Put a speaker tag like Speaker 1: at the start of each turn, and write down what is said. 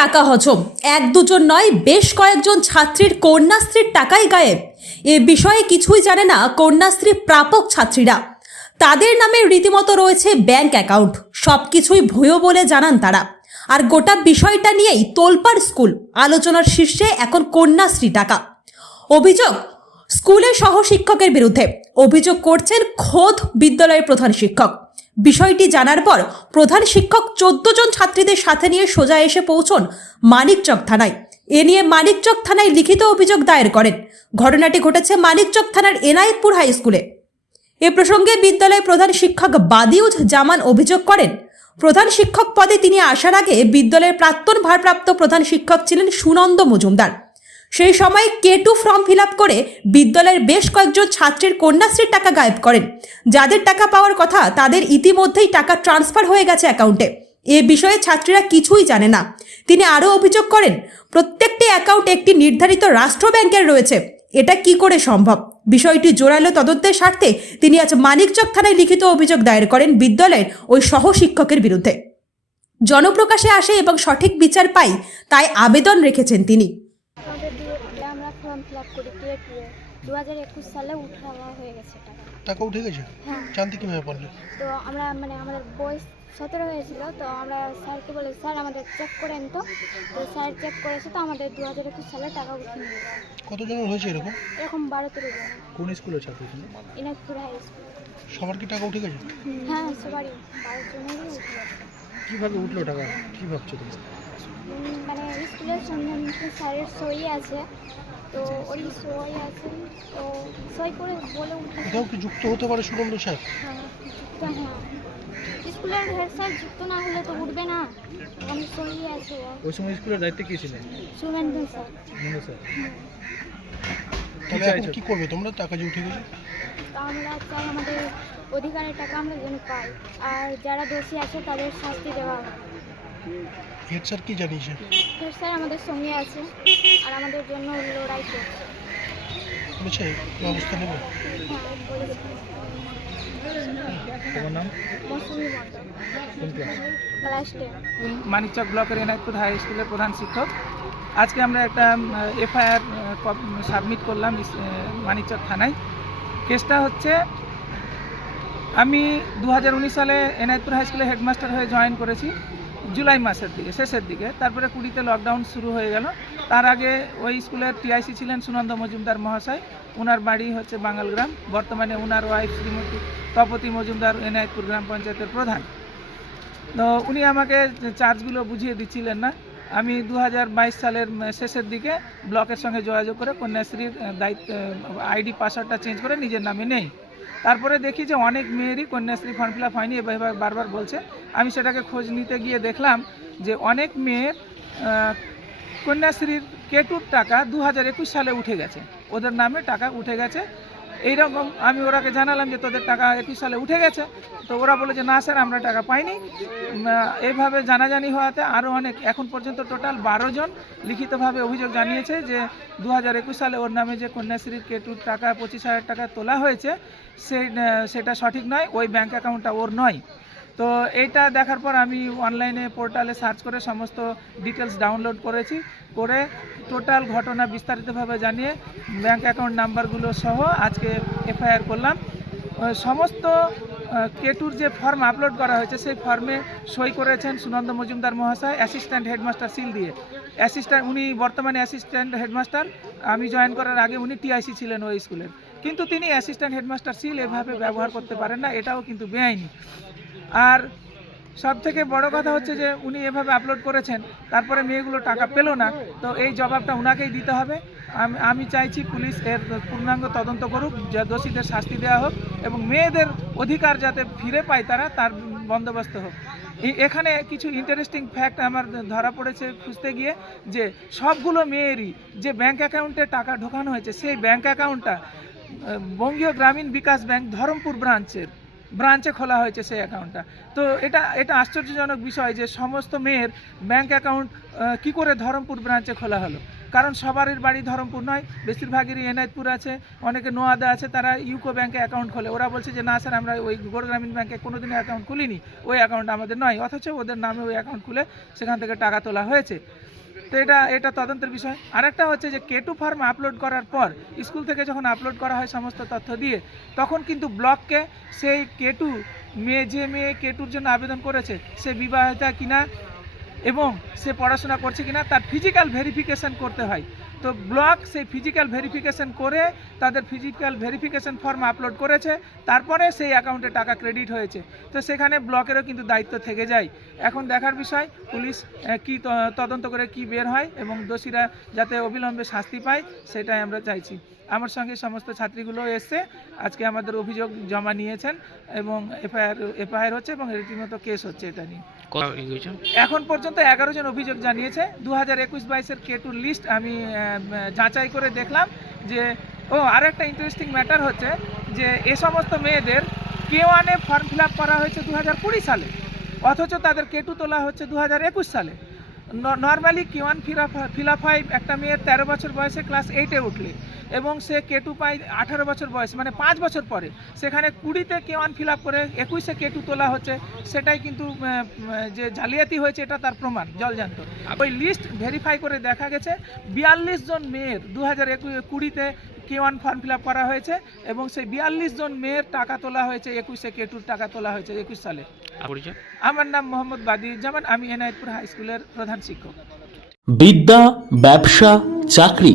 Speaker 1: টাকা হজম। এক দুজন নয়, বেশ কয়েকজন ছাত্রীর কন্যাশ্রীর টাকাই গায়েব। এ বিষয়ে কিছুই জানে না কন্যাশ্রী প্রাপক ছাত্রীরা। তাদের নামে রীতিমতো রয়েছে ব্যাংক অ্যাকাউন্ট। সব কিছুই ভুয়ো বলে জানান তারা। আর গোটা বিষয়টা নিয়েই তোলপাড় স্কুল আলোচনার শীর্ষে এখন কন্যাশ্রী টাকা। অভিযোগ, স্কুলের সহশিক্ষকের বিরুদ্ধে। অভিযোগ করছেন খোদ বিদ্যালয়ের প্রধান শিক্ষক। বিষয়টি জানার পর প্রধান শিক্ষক চোদ্দ জন ছাত্রীদের সাথে নিয়ে সোজা এসে পৌঁছন মানিকচক থানায়। এ নিয়ে মানিকচক থানায় লিখিত অভিযোগ দায়ের করেন। ঘটনাটি ঘটেছে মানিকচক থানার এনায়েতপুর হাই স্কুলে। এ প্রসঙ্গে বিদ্যালয়ের প্রধান শিক্ষক বাদিউজ জামান অভিযোগ করেন, প্রধান শিক্ষক পদে তিনি আসার আগে বিদ্যালয়ের প্রাক্তন ভারপ্রাপ্ত প্রধান শিক্ষক ছিলেন সুনন্দ মজুমদার। সেই সময় কে টু ফর্ম ফিল করে বিদ্যালয়ের বেশ কয়েকজন ছাত্রের কন্যাশ্রীর টাকা গায়েব করেন। যাদের টাকা পাওয়ার কথা তাদের ইতিমধ্যেই টাকা ট্রান্সফার হয়ে গেছে অ্যাকাউন্টে। এ বিষয়ে ছাত্রীরা কিছুই জানে না। তিনি আরও অভিযোগ করেন, প্রত্যেকটি অ্যাকাউন্ট একটি নির্ধারিত রাষ্ট্র ব্যাংকের রয়েছে। এটা কি করে সম্ভব? বিষয়টি জোরালো তদন্তের স্বার্থে তিনি আজ মানিকচক থানায় লিখিত অভিযোগ দায়ের করেন বিদ্যালয়ের ওই সহশিক্ষকের বিরুদ্ধে। জনপ্রকাশে আসে এবং সঠিক বিচার পাই তাই আবেদন রেখেছেন তিনি।
Speaker 2: টিএ টিএ দু হাজার একুশ সালে উঠাওয়া হয়ে গেছে টাকা
Speaker 3: টাকা উঠে গেছে?
Speaker 2: হ্যাঁ।
Speaker 3: জানতে কীভাবে পারলে?
Speaker 2: তো আমরা মানে আমাদের বয়স সতেরো হয়েছিল তো আমরা স্যারকে বলে স্যার আমাদের চেক করেন তো। তো স্যার চেক করেছে তো আমাদের দু হাজার একুশ সালে টাকা উঠে নিয়ে গেছে।
Speaker 3: কতজনের হয়েছে এরকম?
Speaker 2: এরকম বারো তেরো জন।
Speaker 3: কোন স্কুলের ছাত্র তুমি
Speaker 2: ইনাজপুর হাই স্কুল।
Speaker 3: সবার কি টাকা উঠে গেছে?
Speaker 2: হ্যাঁ সবারই। বারো জনেরই উঠে গেছে।
Speaker 3: কীভাবে উঠল টাকা? কি ভাবছ তুমি?
Speaker 2: মানে স্কুলের সম্বন্ধে স্যারের সই আছে। তো ওই সই আছে। তো সই করে বলে উঠে
Speaker 3: কোথাও কি যুক্ত হতে পারে সুনন্দ সাহেব
Speaker 2: হ্যাঁ হ্যাঁ। স্কুলের হেড স্যার যুক্ত না হলে তো উঠবে না। আমি সই আছে
Speaker 3: ওই সময় স্কুলের দায়িত্বে কি ছিলেন?
Speaker 2: শুভেন্দু স্যার।
Speaker 3: স্যার। তাহলে এখন কি করবে তোমরা? টাকা যে উঠে গেছে।
Speaker 2: আমরা চাই আমাদের অধিকারের টাকা আমরা যেন পাই। আর যারা দোষী আছে তাদের শাস্তি দেওয়া।
Speaker 3: হেড স্যার কি জানিয়েছে
Speaker 2: হেড স্যার আমাদের সঙ্গে আছে। আর আমাদের জন্য লড়াই করছে।
Speaker 3: বলেছে ব্যবস্থা নেবে?
Speaker 2: হ্যাঁ
Speaker 3: তোমার নাম?
Speaker 4: মানিকচক ব্লকের এনায়তপুর হাই স্কুলের প্রধান শিক্ষক। আজকে আমরা একটা এফআইআর সাবমিট করলাম মানিকচক থানায়। কেসটা হচ্ছে আমি দু হাজার উনিশ সালে এনায়তপুর হাই স্কুলে হেডমাস্টার হয়ে জয়েন করেছি। জুলাই মাসের দিকে, শেষের দিকে। তারপরে কুড়িতে লকডাউন শুরু হয়ে গেল। তার আগে ওই স্কুলের টিআইসি ছিলেন সুনন্দ মজুমদার মহাশয়। ওনার বাড়ি হচ্ছে বাঙালগ্রাম বর্তমানে ওনার ওয়াইফ শ্রীমতী তপতি মজুমদার, এনায়তপুর গ্রাম পঞ্চায়েতের প্রধান। তো উনি আমাকে চার্জগুলো বুঝিয়ে দিচ্ছিলেন না, আমি দু হাজার বাইশ সালের শেষের দিকে ব্লকের সঙ্গে যোগাযোগ করে কন্যাশ্রীর দায়িত্ব আইডি পাসওয়ার্ডটা চেঞ্জ করে নিজের নামে নেই। তারপরে দেখি যে অনেক মেয়েরই কন্যাশ্রী ফর্ম ফিল আপ হয়নি বারবার বলছে। আমি সেটাকে খোঁজ নিতে গিয়ে দেখলাম যে অনেক মেয়ের কন্যাশ্রীর কেটুর টাকা দু হাজার একুশ সালে উঠে গেছে। ওদের নামে টাকা উঠে গেছে। এইরকম আমি ওরাকে জানালাম যে তোদের টাকা একুশ সালে উঠে গেছে। তো ওরা বলে যে, না স্যার, আমরা টাকা পাইনি। এইভাবে জানাজানি হওয়াতে আরও অনেক, এখন পর্যন্ত টোটাল বারো জন লিখিতভাবে অভিযোগ জানিয়েছে যে দু হাজার একুশ সালে ওর নামে যে কন্যাশ্রীর কেটুর টাকা, পঁচিশ হাজার টাকা তোলা হয়েছে সেই সেটা সঠিক নয়, ওই ব্যাঙ্ক অ্যাকাউন্টটা ওর নয়। তো এইটা দেখার পর আমি অনলাইনে পোর্টালে সার্চ করে সমস্ত ডিটেলস ডাউনলোড করেছি। করে টোটাল ঘটনা বিস্তারিতভাবে জানিয়ে ব্যাংক অ্যাকাউন্ট নাম্বারগুলো সহ আজকে এফআইআর করলাম। সমস্ত কেটুর যে ফর্ম আপলোড করা হয়েছে, সেই ফর্মে সই করেছেন সুনন্দ মজুমদার মহাশয় অ্যাসিস্ট্যান্ট হেডমাস্টার সিল দিয়ে। অ্যাসিস্ট্যান্ট উনি বর্তমানে অ্যাসিস্ট্যান্ট হেডমাস্টার আমি জয়েন করার আগে উনি টিআইসি ছিলেন ওই স্কুলের কিন্তু তিনি অ্যাসিস্ট্যান্ট হেডমাস্টার সিল এভাবে ব্যবহার করতে পারেন না, এটাও কিন্তু বেআইনি। আর সব থেকে বড় কথা হচ্ছে যে উনি এভাবে আপলোড করেছেন, তারপরে মেয়েগুলো টাকা পেল না, তো এই জবাবটা ওনাকেই দিতে হবে। আমি চাইছি পুলিশ এর পূর্ণাঙ্গ তদন্ত করুক, যা দোষীদের শাস্তি দেওয়া হোক, এবং মেয়েদের অধিকার যাতে ফিরে পায় তারা, তার বন্দোবস্ত হোক। এখানে কিছু ইন্টারেস্টিং ফ্যাক্ট আমার ধরা পড়েছে খুঁজতে গিয়ে, যে সবগুলো মেয়েরই যে ব্যাংক অ্যাকাউন্টে টাকা ঢোকানো হয়েছে, সেই ব্যাংক অ্যাকাউন্টটা বঙ্গীয় গ্রামীণ বিকাশ ব্যাংক ধরমপুর ব্রাঞ্চের ব্রাঞ্চে খোলা হয়েছে সেই অ্যাকাউন্টটা। তো এটা এটা আশ্চর্যজনক বিষয় যে সমস্ত মেয়ের ব্যাংক অ্যাকাউন্ট কি করে ধরমপুর ব্রাঞ্চে খোলা হলো? কারণ সবারই বাড়ি ধরমপুর নয়, বেশিরভাগেরই এনায়তপুর আছে, অনেকে নোয়াদা আছে, তারা ইউকো ব্যাংকে অ্যাকাউন্ট খোলে। ওরা বলছে যে, না স্যার, আমরা ওই গোড় গ্রামীণ ব্যাংকে কোনোদিনই অ্যাকাউন্ট খুলিনি, ওই অ্যাকাউন্ট আমাদের নয়, অথচ ওদের নামে ওই অ্যাকাউন্ট খুলে সেখান থেকে টাকা তোলা হয়েছে। তো এটা এটা তদন্তের বিষয়। আরেকটা হচ্ছে যে কেটু ফার্ম আপলোড করার পর, স্কুল থেকে যখন আপলোড করা হয় সমস্ত তথ্য দিয়ে, তখন কিন্তু ব্লককে সেই কেটু মেয়ে, যে মেয়ে কেটুর জন্য আবেদন করেছে, সে বিবাহিতা কিনা এবং সে পড়াশোনা করছে কিনা, তার ফিজিক্যাল ভেরিফিকেশন করতে হয়। তো ব্লক সেই ফিজিক্যাল ভেরিফিকেশন করে তাদের ফিজিক্যাল ভেরিফিকেশন ফর্ম আপলোড করেছে তারপরে সেই অ্যাকাউন্টে টাকা ক্রেডিট হয়েছে। তো সেখানে ব্লকেরও কিন্তু দায়িত্ব থেকে যায়। এখন দেখার বিষয় পুলিশ কি তদন্ত করে কি বের হয় এবং দোষীরা যাতে অবিলম্বে শাস্তি পায় সেটাই আমরা চাইছি। আমার সঙ্গে সমস্ত ছাত্রীগুলো এসছে আজকে আমাদের অভিযোগ জমা নিয়েছেন এবং এফআইআর এফআইআর হচ্ছে এবং রীতিমতো কেস হচ্ছে এটা নিয়ে। এখন পর্যন্ত এগারো জন অভিযোগ জানিয়েছে। দু হাজার একুশ বাইশের কে কেটুর লিস্ট আমি যাচাই করে দেখলাম যে, ও, আর একটা ইন্টারেস্টিং ম্যাটার হচ্ছে যে, এ সমস্ত মেয়েদের কে ওয়ানে ফর্ম ফিল করা হয়েছে দু হাজার কুড়ি সালে, অথচ তাদের কেটু তোলা হচ্ছে দু হাজার একুশ সালে। Normally K one fill up হয় একটা মেয়ের তেরো বছর বয়সে ক্লাস এইটে উঠলে। এবং সে কেটু পায় আঠারো বছর বয়স মানে পাঁচ বছর পরে। সেখানে কুড়িতে কে ওয়ান ফিল আপ করে একুশে কেটু তোলা হচ্ছে। সেটাই কিন্তু যে জালিয়াতি হয়েছে এটা তার প্রমাণ জলজান্ত ওই লিস্ট ভেরিফাই করে দেখা গেছে বিয়াল্লিশ জন মেয়ের দু হাজার কুড়িতে K one form fill up করা হয়েছে এবং সেই বিয়াল্লিশ জন মেয়ের টাকা তোলা হয়েছে একুশে কেটুর টাকা তোলা হয়েছে একুশ সালে। আমার নাম মোহাম্মদ বাদিউজ্জামান আমি এনায়তপুর হাই স্কুলের প্রধান শিক্ষক।
Speaker 5: বিদ্যা ব্যবসা চাকরি।